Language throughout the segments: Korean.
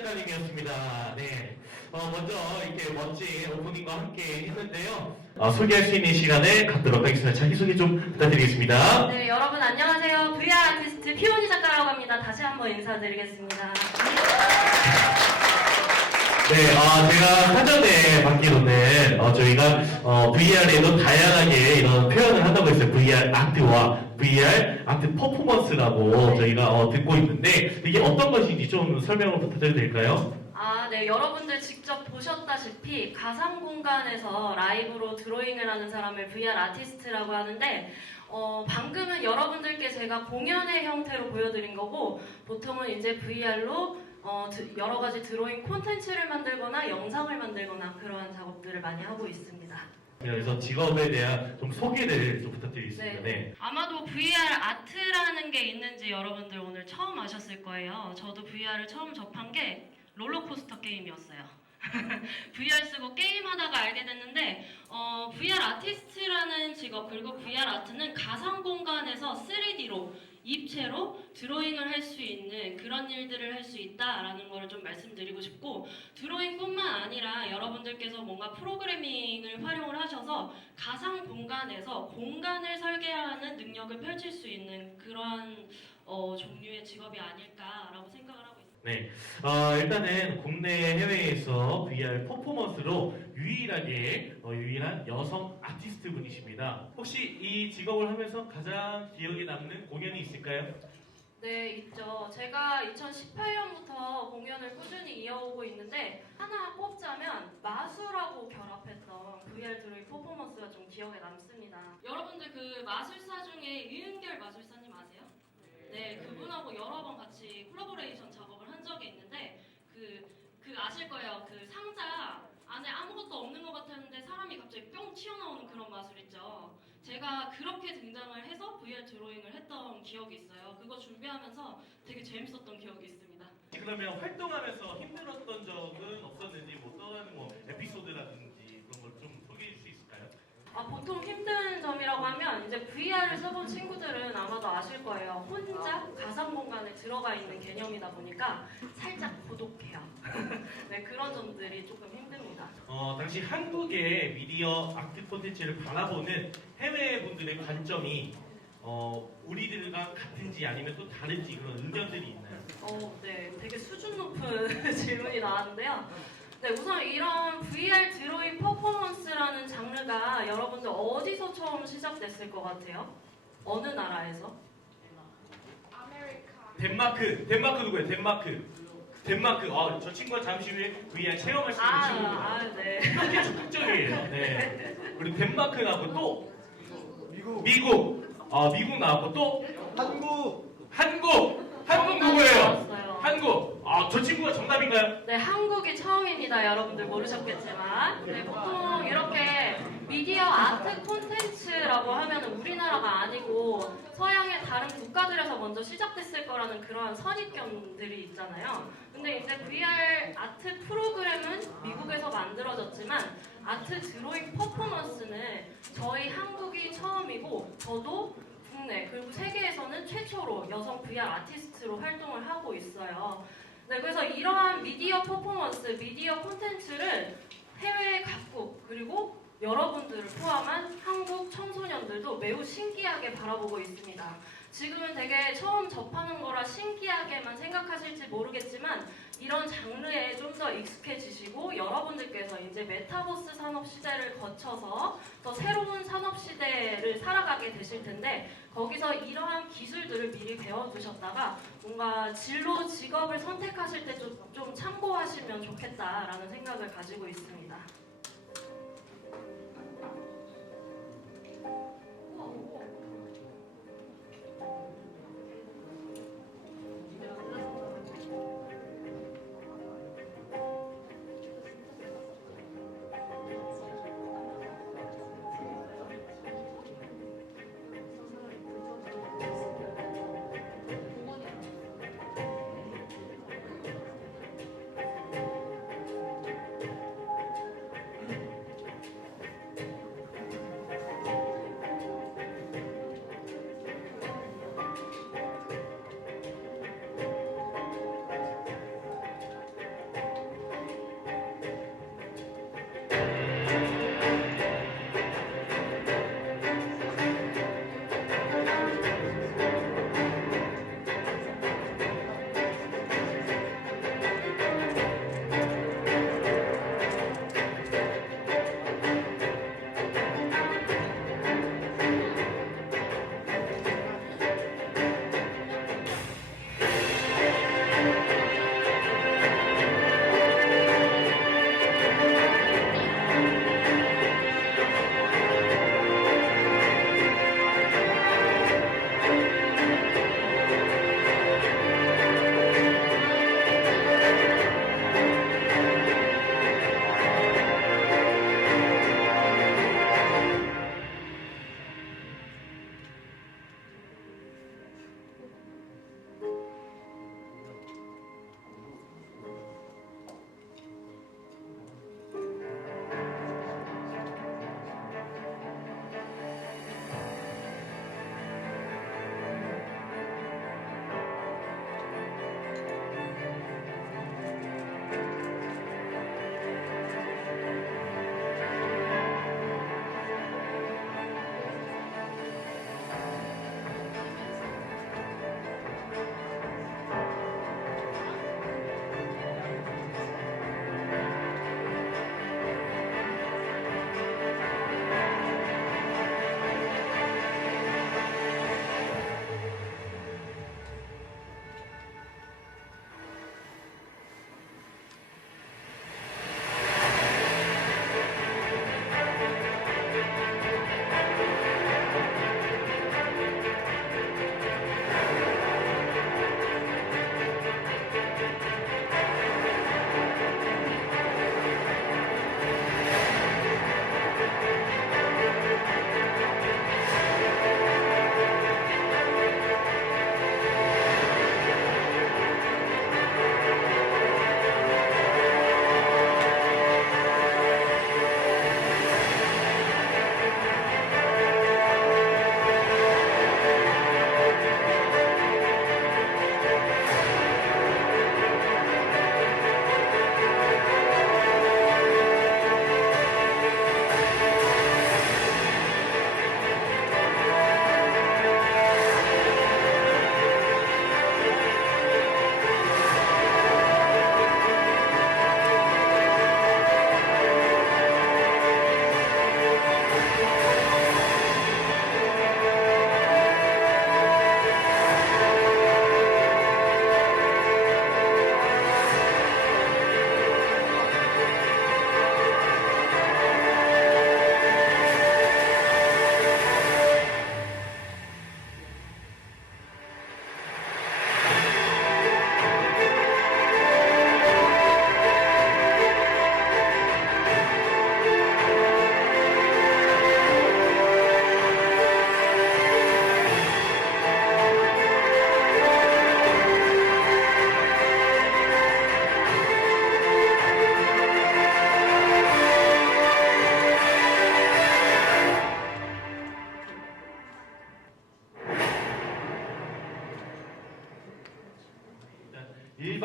작가님이었습니다. 네. 먼저 이렇게 멋진 오프닝과 함께 했는데요. 소개할 수 있는 시간을 갖도록 하겠습니다. 자기소개 좀 부탁드리겠습니다. 네, 여러분 안녕하세요. VR 아티스트 피오니 작가라고 합니다. 다시 한번 인사드리겠습니다. 네, 제가 사전에 받기로는 저희가 VR에도 다양하게 이런 표현을 한다고 했어요. VR 아트와 VR 아트 퍼포먼스라고 저희가 듣고 있는데 이게 어떤 것인지 좀 설명을 부탁드려도 될까요? 네, 여러분들 직접 보셨다시피 가상 공간에서 라이브로 드로잉을 하는 사람을 VR 아티스트라고 하는데 방금은 여러분들께 제가 공연의 형태로 보여드린 거고 보통은 이제 VR로 여러 가지 드로잉 콘텐츠를 만들거나 영상을 만들거나 그러한 작업들을 많이 하고 있습니다. 그래서 직업에 대한 좀 소개를 좀 부탁드리겠습니다. 네. 아마도 VR 아트라는 게 있는지 여러분들 오늘 처음 아셨을 거예요. 저도 VR을 처음 접한 게 롤러코스터 게임이었어요. VR 쓰고 게임하다가 알게 됐는데 VR 아티스트라는 직업 그리고 VR 아트는 가상 공간에서 3D로 입체로 드로잉을 할 수 있는 그런 일들을 할 수 있다라는 거를 좀 말씀드리고 싶고 드로잉뿐만 아니라 여러분들께서 뭔가 프로그래밍을 활용을 하셔서 가상 공간에서 공간을 설계하는 능력을 펼칠 수 있는 그러한 종류의 직업이 아닐까라고 생각을 하고 있습니다. 네, 일단은 국내 해외에서 VR 퍼포먼스로 유일한 여성 아티스트 분이십니다. 혹시 이 직업을 하면서 가장 기억에 남는 공연이 있을까요? 네, 있죠. 제가 2018년부터 공연을 꾸준히 이어오고 있는데 하나 꼽자면 마술하고 결합했던 VR 드로잉 퍼포먼스가 좀 기억에 남습니다. 여러분들 그 마술사 중에 유은결 마술사님 아세요? 네, 그분하고 여러 번 같이 콜라보레이션 작업을 한 적이 있는데 그 아실 거예요. 그 상자 안에 아무것도 없는 것 같았는데 사람이 갑자기 뿅 튀어나오는 그런 마술 있죠. 제가 그렇게 등장을 해서 VR 드로잉을 했던 기억이 있어요. 그거 준비하면서 되게 재밌었던 기억이 있습니다. 그러면 활동하면서 힘들었던 적은 없었는지 뭐 떠나는 에피소드라든지 그런 걸 좀 소개해 줄 수 있을까요? 보통 힘든 점이라고 하면 이제 VR을 써본 친구들은 아마도 아실 거예요. 혼자 가상 공간에 들어가 있는 개념이다 보니까 살짝 고독해요. 네, 그런 점들이 조금 힘듭니다. 당시 한국의 미디어 아트 콘텐츠를 바라보는 해외 분들의 관점이 우리들과 같은지 아니면 또 다른지 그런 의견들이 있나요? 네, 되게 수준 높은 질문이 나왔는데요. 네, 우선 이런 VR 드로잉 퍼포먼스라는 장르가 여러분들 어디서 처음 시작됐을 것 같아요? 어느 나라에서? 덴마크 누구예요? 덴마크. 저 친구가 잠시 후에 VR 체험할 수 있는 친구입니다. 네. 이게 적극적이에요. 네. 그리고 덴마크 나왔고 또 미국 나왔고 또 한국 누구예요? 나왔어요. 한국. 저 친구가 정답인가요? 네, 한국이 처음입니다. 여러분들 모르셨겠지만. 네, 보통 이렇게 미디어 아트 콘텐츠라고 하면 우리나라가 아니고 서양의 다른 국가들에서 먼저 시작됐을 거라는 그러한 선입견들이 있잖아요. 근데 이제 VR 아트 프로그램은 미국에서 만들어졌지만 아트 드로잉 퍼포먼스는 저희 한국이 처음이고 저도 국내 그리고 세계에서는 최초로 여성 VR 아티스트로 활동을 하고 있어요. 네, 그래서 이러한 미디어 퍼포먼스, 미디어 콘텐츠를 해외 각국 그리고 여러분들을 포함한 한국 청소년들도 매우 신기하게 바라보고 있습니다. 지금은 되게 처음 접하는 거라 신기하게만 생각하실지 모르겠지만 이런 장르에 좀 더 익숙해지시고 여러분들께서 이제 메타버스 산업 시대를 거쳐서 더 새로운 산업 시대를 살아가게 되실 텐데 거기서 이러한 기술들을 미리 배워두셨다가 뭔가 진로 직업을 선택하실 때 좀 참고하시면 좋겠다라는 생각을 가지고 있습니다.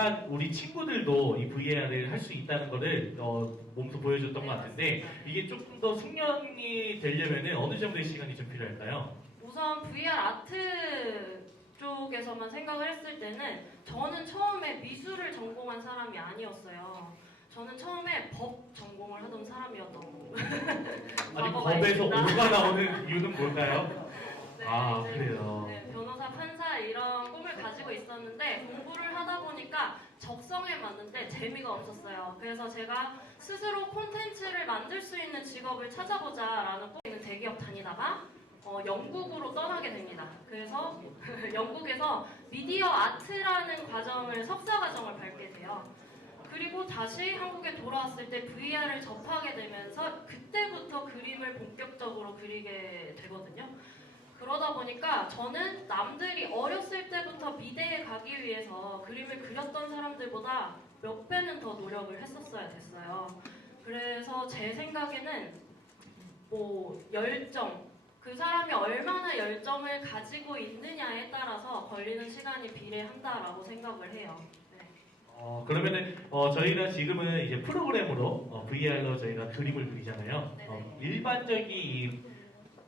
일반 우리 친구들도 이 VR을 할 수 있다는 거를 몸소 보여줬던 것 같은데 이게 조금 더 숙련이 되려면은 어느 정도의 시간이 좀 필요할까요? 우선 VR 아트 쪽에서만 생각을 했을 때는 저는 처음에 미술을 전공한 사람이 아니었어요. 저는 처음에 법 전공을 하던 사람이었던 거고. 아니 과거가 법에서 있습니다. 오가 나오는 이유는 뭘까요? 네, 아, 이제, 그래요? 네, 변호사, 판사 이런 꿈을 가지고 있었는데 공부를 하다 보니까 적성에 맞는데 재미가 없었어요. 그래서 제가 스스로 콘텐츠를 만들 수 있는 직업을 찾아보자라는 꿈이 대기업 다니다가 영국으로 떠나게 됩니다. 그래서 영국에서 미디어 아트라는 과정을 석사 과정을 밟게 돼요. 그리고 다시 한국에 돌아왔을 때 VR을 접하게 되면서 그때부터 그림을 본격적으로 그리게 되거든요. 그러다 보니까 저는 남들이 어렸을 때부터 미대에 가기 위해서 그림을 그렸던 사람들보다 몇 배는 더 노력을 했었어야 됐어요. 그래서 제 생각에는 열정, 그 사람이 얼마나 열정을 가지고 있느냐에 따라서 걸리는 시간이 비례한다라고 생각을 해요. 네. 그러면은 저희가 지금은 이제 프로그램으로 VR로 저희가 그림을 그리잖아요. 네네. 일반적인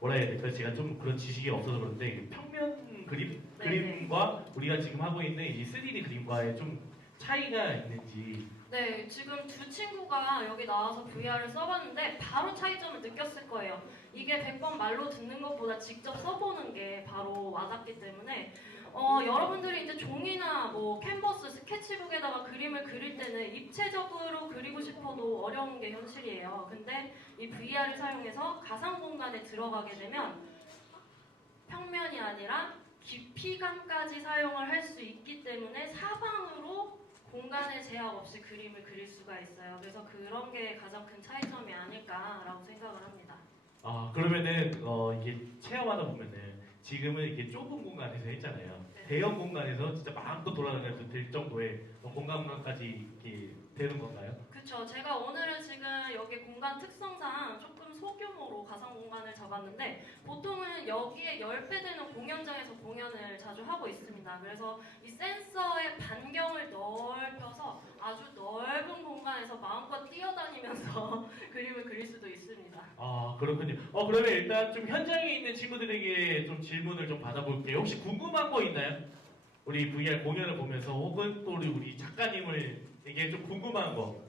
뭐라 해야 될까? 제가 좀 그런 지식이 없어서 그런데 이 평면 그림과 우리가 지금 하고 있는 이 3D 그림과의 좀 차이가 있는지. 네, 지금 두 친구가 여기 나와서 VR을 써봤는데 바로 차이점을 느꼈을 거예요. 이게 100번 말로 듣는 것보다 직접 써보는 게 바로 와닿기 때문에 여러분들이 이제 종이나 캔버스, 스케치북에다가 그림을 그릴 때는 입체적으로 그리고 싶어도 어려운 게 현실이에요. 근데 이 VR을 사용해서 가상 공간에 들어가게 되면 평면이 아니라 깊이감까지 사용을 할 수 있기 때문에 사방으로 공간의 제약 없이 그림을 그릴 수가 있어요. 그래서 그런 게 가장 큰 차이점이 아닐까라고 생각을 합니다. 그러면은 이게 체험하다 보면은 지금은 이게 좁은 공간에서 했잖아요. 네. 대형 공간에서 진짜 마음껏 돌아다녀도 될 정도의 공간까지 이렇게 되는 건가요? 그쵸. 제가 오늘은 지금 여기 공간 특성상 조금 소규모로 가상 공간을 잡았는데 보통은 여기에 10배 되는 공연장에서 공연을 자주 하고 있습니다. 그래서 이 센서의 반경을 넓혀서 아주 넓은 공간에서 마음껏 뛰어다니면서 그림을 그릴 수도 있습니다. 그렇군요. 그러면 일단 좀 현장에 있는 친구들에게 좀 질문을 좀 받아볼게요. 혹시 궁금한 거 있나요? 우리 VR 공연을 보면서 혹은 또 우리 작가님을 이게 좀 궁금한 거.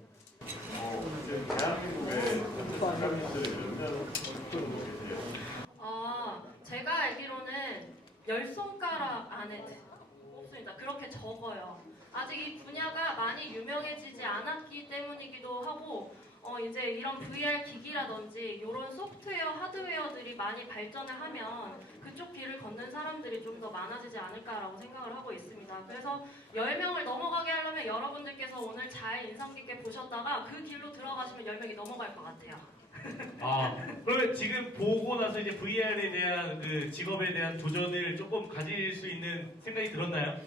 이제 대한민국의 작가님들 몇 명 정도 계세요? 제가 알기로는 10손가락 안에 없습니다. 그렇게 적어요. 아직 이 분야가 많이 유명해지지 않았기 때문이기도 하고 이제 이런 VR 기기라든지 이런 소프트웨어, 하드웨어들이 많이 발전을 하면 그쪽 길을 걷는 사람들이 좀 더 많아지지 않을까라고 생각을 하고 있습니다. 그래서 10명을 넘어가게 하려면 여러분들께서 오늘 잘 인상 깊게 보셨다가 그 길로 들어가시면 10명이 넘어갈 것 같아요. 그러면 지금 보고 나서 이제 VR에 대한 그 직업에 대한 도전을 조금 가질 수 있는 생각이 들었나요?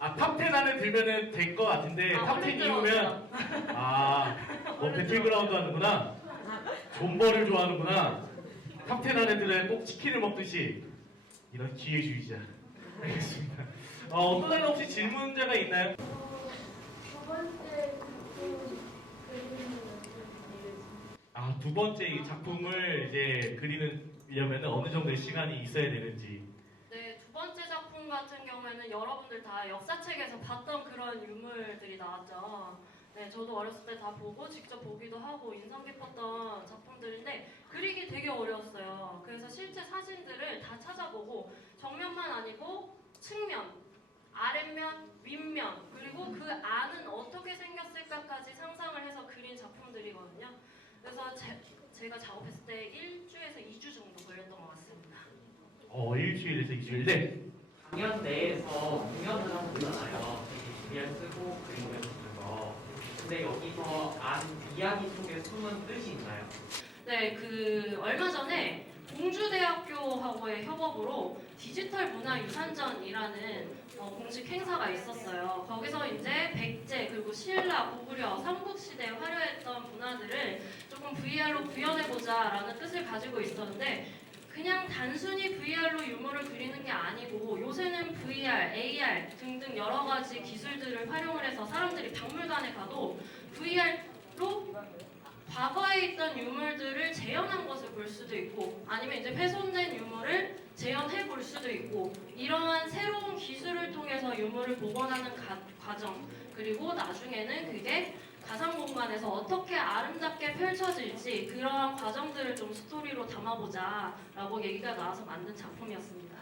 탑10 안에 들면은 될 것 같은데 탑10 이후면 배틀그라운드 하는구나. 존버를 좋아하는구나. 탑10 안에 들어야 꼭 치킨을 먹듯이 이런 기회주의자. 알겠습니다. 또 다른 혹시 질문자가 있나요? 두 번째 그림은 두 번째 이 작품을 이제 그리려면 어느 정도의 시간이 있어야 되는지. 네, 두 번째 작품 같은 경우에는 여러분들 다 역사책에서 봤던 그런 유물들이 나왔죠. 네, 저도 어렸을 때 다 보고 직접 보기도 하고 인상 깊었던 작품들인데 그리기 되게 어려웠어요. 그래서 실제 사진들을 다 찾아보고 정면만 아니고 측면, 아랫면, 윗면 그리고 그 안은 어떻게 생겼을까까지 상상을 해서 그린 작품들이거든요. 그래서 제가 작업했을 때 1주에서 2주 정도 걸렸던 것 같습니다. 일주일에서 2주일. 네. 강연 내에서 공연을 하고 있잖아요. 되게 VR 쓰고 그림 그려주면서. 근데 여기서 안 이야기 속에 숨은 뜻이 있나요? 네, 얼마 전에 공주대학교하고의 협업으로 디지털 문화유산전이라는 공식 행사가 있었어요. 거기서 이제 백제 그리고 신라, 고구려, 삼국시대에 화려했던 문화들을 조금 VR로 구현해보자라는 뜻을 가지고 있었는데 그 그냥 단순히 VR로 유물을 그리는 게 아니고 요새는 VR, AR 등등 여러 가지 기술들을 활용을 해서 사람들이 박물관에 가도 VR로 과거에 있던 유물들을 재현한 것을 볼 수도 있고 아니면 이제 훼손된 유물을 재현해 볼 수도 있고 이러한 새로운 기술을 통해서 유물을 복원하는 과정 그리고 나중에는 그게 가상 공간에서 어떻게 아름답게 펼쳐질지 그러한 과정들을 좀 스토리로 담아보자 라고 얘기가 나와서 만든 작품이었습니다.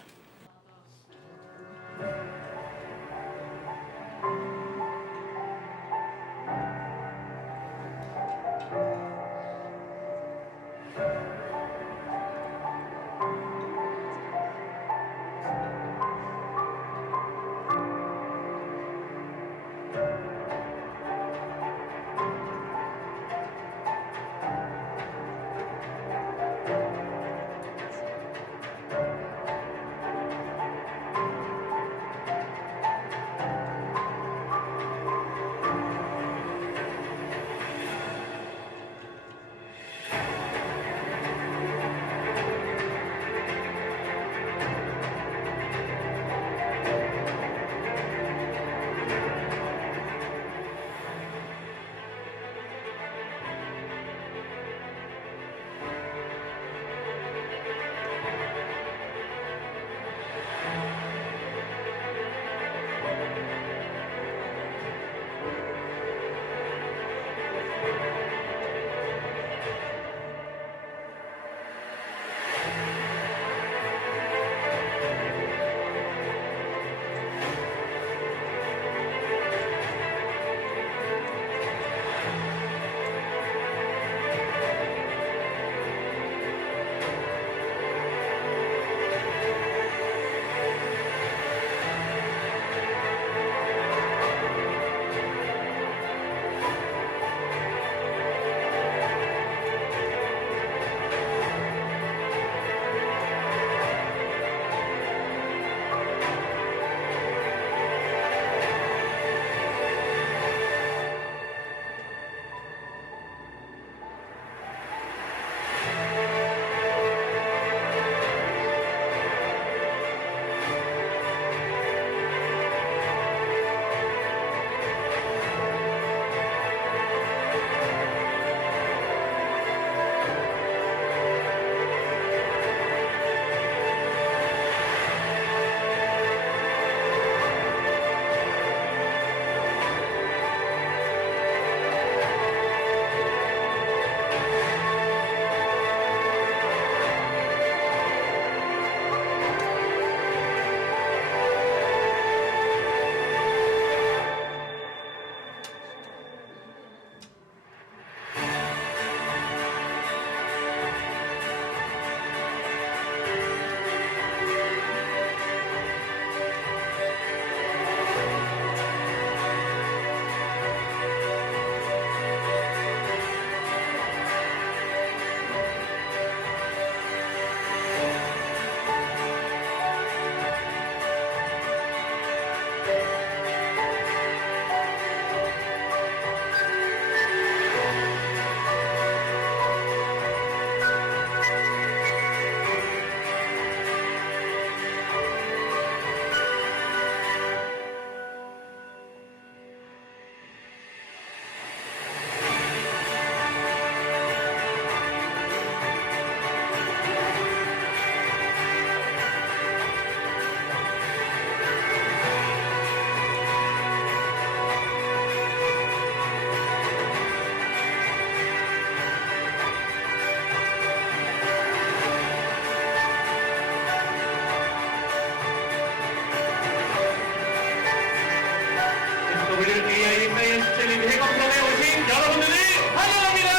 WAI 사이언스 챌린지 해검선에 오신 여러분들을 환영합니다.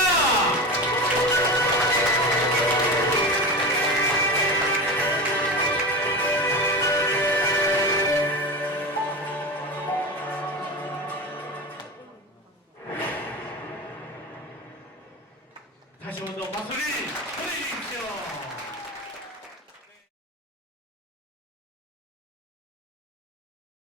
다시 한번 박수를